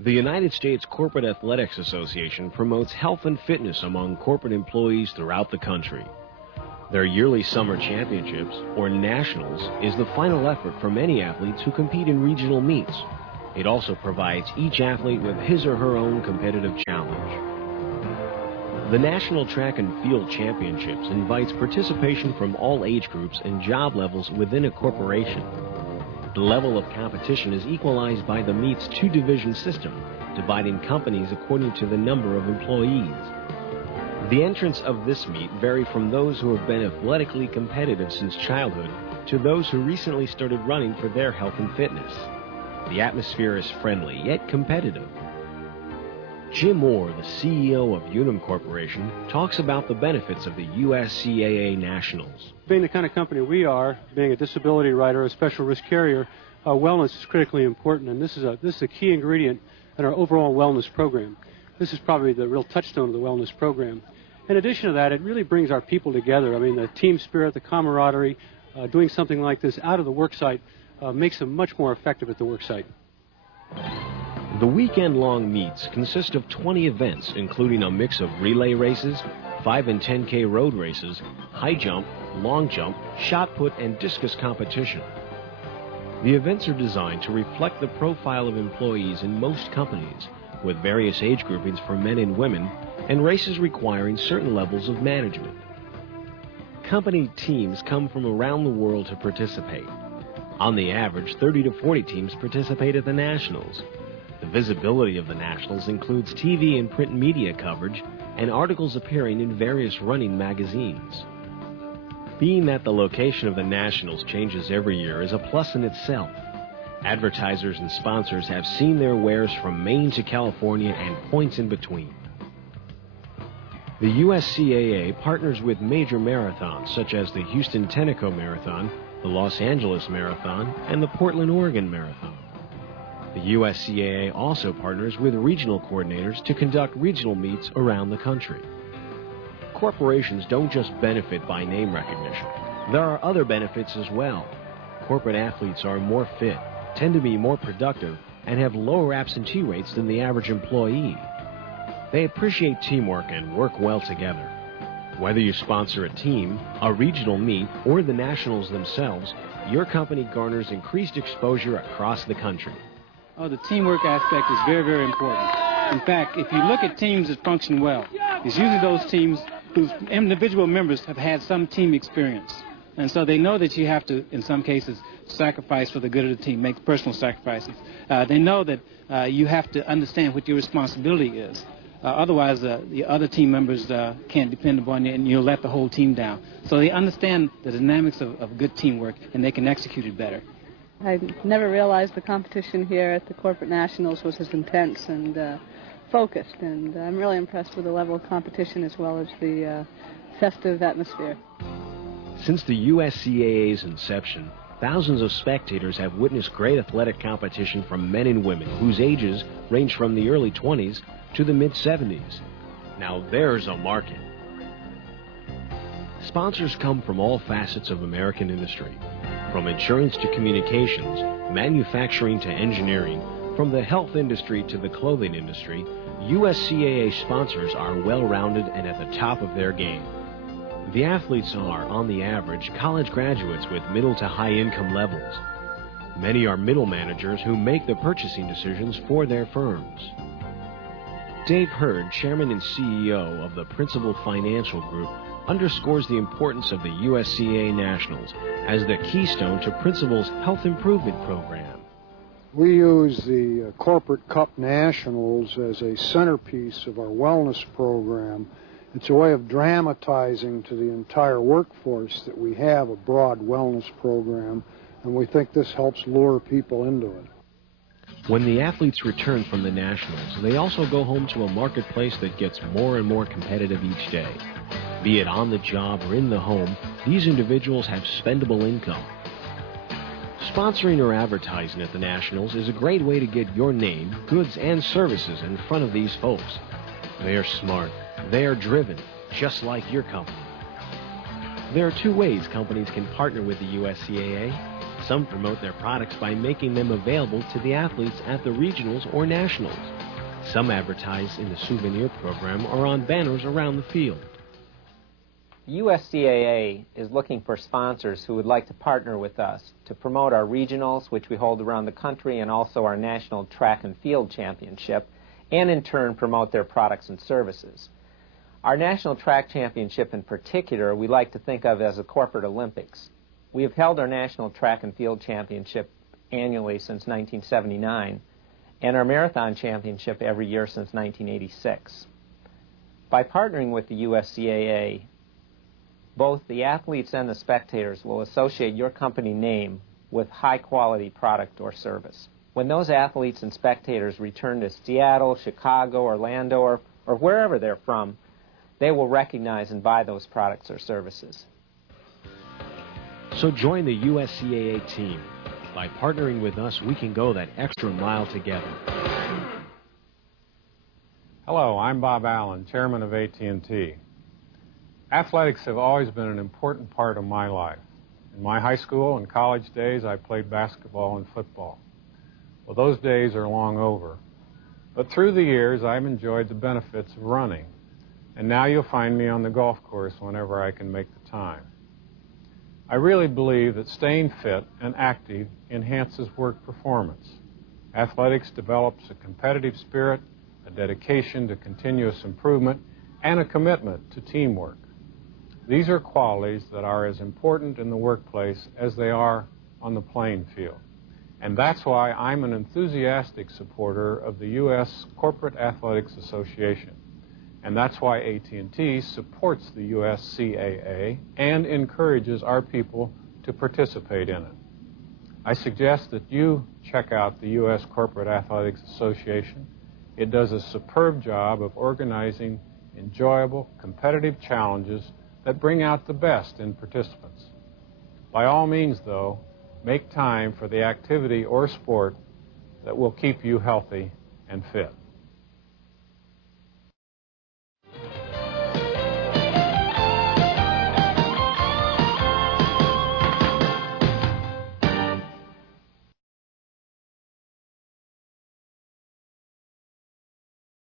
The United States Corporate Athletics Association promotes health and fitness among corporate employees throughout the country. Their yearly summer championships, or nationals, is the final effort for many athletes who compete in regional meets. It also provides each athlete with his or her own competitive challenge. The National Track and Field Championships invites participation from all age groups and job levels within a corporation. The level of competition is equalized by the meet's two-division system, dividing companies according to the number of employees. The entrants of this meet vary from those who have been athletically competitive since childhood to those who recently started running for their health and fitness. The atmosphere is friendly yet competitive. Jim Moore, the CEO of Unum Corporation, talks about the benefits of the USCAA Nationals. Being the kind of company we are, being a disability rider, a special risk carrier, wellness is critically important, and this is a key ingredient in our overall wellness program. This is probably the real touchstone of the wellness program. In addition to that, it really brings our people together. I mean, the team spirit, the camaraderie, doing something like this out of the work site makes them much more effective at the work site. The weekend-long meets consist of 20 events, including a mix of relay races, 5 and 10K road races, high jump, long jump, shot put, and discus competition. The events are designed to reflect the profile of employees in most companies, with various age groupings for men and women, and races requiring certain levels of management. Company teams come from around the world to participate. On the average, 30 to 40 teams participate at the Nationals. The visibility of the Nationals includes TV and print media coverage and articles appearing in various running magazines. Being that the location of the Nationals changes every year is a plus in itself. Advertisers and sponsors have seen their wares from Maine to California and points in between. The USCAA partners with major marathons such as the Houston Tenneco Marathon, the Los Angeles Marathon, and the Portland, Oregon Marathon. The USCAA also partners with regional coordinators to conduct regional meets around the country. Corporations don't just benefit by name recognition. There are other benefits as well. Corporate athletes are more fit, tend to be more productive, and have lower absentee rates than the average employee. They appreciate teamwork and work well together. Whether you sponsor a team, a regional meet, or the Nationals themselves, your company garners increased exposure across the country. Oh, the teamwork aspect is very, very important. In fact, if you look at teams that function well, it's usually those teams whose individual members have had some team experience. And so they know that you have to, in some cases, sacrifice for the good of the team, make personal sacrifices. They know that you have to understand what your responsibility is. Otherwise, the other team members can't depend upon you, and you'll let the whole team down. So they understand the dynamics of good teamwork, and they can execute it better. I never realized the competition here at the Corporate Nationals was as intense and focused, and I'm really impressed with the level of competition as well as the festive atmosphere. Since the USCAA's inception, thousands of spectators have witnessed great athletic competition from men and women whose ages range from the early 20s to the mid-70s. Now there's a market. Sponsors come from all facets of American industry, from insurance to communications, manufacturing to engineering, from the health industry to the clothing industry. USCAA sponsors are well-rounded and at the top of their game. The athletes are, on the average, college graduates with middle to high income levels. Many are middle managers who make the purchasing decisions for their firms. Dave Hurd, Chairman and CEO of the Principal Financial Group, underscores the importance of the USCAA Nationals as the keystone to Principal's health improvement program. We use the Corporate Cup Nationals as a centerpiece of our wellness program. It's a way of dramatizing to the entire workforce that we have a broad wellness program, and we think this helps lure people into it. When the athletes return from the Nationals, they also go home to a marketplace that gets more and more competitive each day. Be it on the job or in the home, these individuals have spendable income. Sponsoring or advertising at the Nationals is a great way to get your name, goods, and services in front of these folks. They are smart. They are driven, just like your company. There are two ways companies can partner with the USCAA. Some promote their products by making them available to the athletes at the regionals or nationals. Some advertise in the souvenir program or on banners around the field. The USCAA is looking for sponsors who would like to partner with us to promote our regionals, which we hold around the country, and also our National Track and Field Championship, and in turn promote their products and services. Our National Track Championship in particular we like to think of as a corporate Olympics. We have held our National Track and Field Championship annually since 1979, and our Marathon Championship every year since 1986. By partnering with the USCAA, both the athletes and the spectators will associate your company name with high-quality product or service. When those athletes and spectators return to Seattle, Chicago, Orlando, or wherever they're from, they will recognize and buy those products or services. So join the USCAA team. By partnering with us, we can go that extra mile together. Hello, I'm Bob Allen, chairman of AT&T. Athletics have always been an important part of my life. In my high school and college days, I played basketball and football. Well, those days are long over. But through the years, I've enjoyed the benefits of running. And now you'll find me on the golf course whenever I can make the time. I really believe that staying fit and active enhances work performance. Athletics develops a competitive spirit, a dedication to continuous improvement, and a commitment to teamwork. These are qualities that are as important in the workplace as they are on the playing field. And that's why I'm an enthusiastic supporter of the U.S. Corporate Athletics Association. And that's why AT&T supports the USCAA and encourages our people to participate in it. I suggest that you check out the U.S. Corporate Athletics Association. It does a superb job of organizing enjoyable, competitive challenges that bring out the best in participants. By all means, though, make time for the activity or sport that will keep you healthy and fit.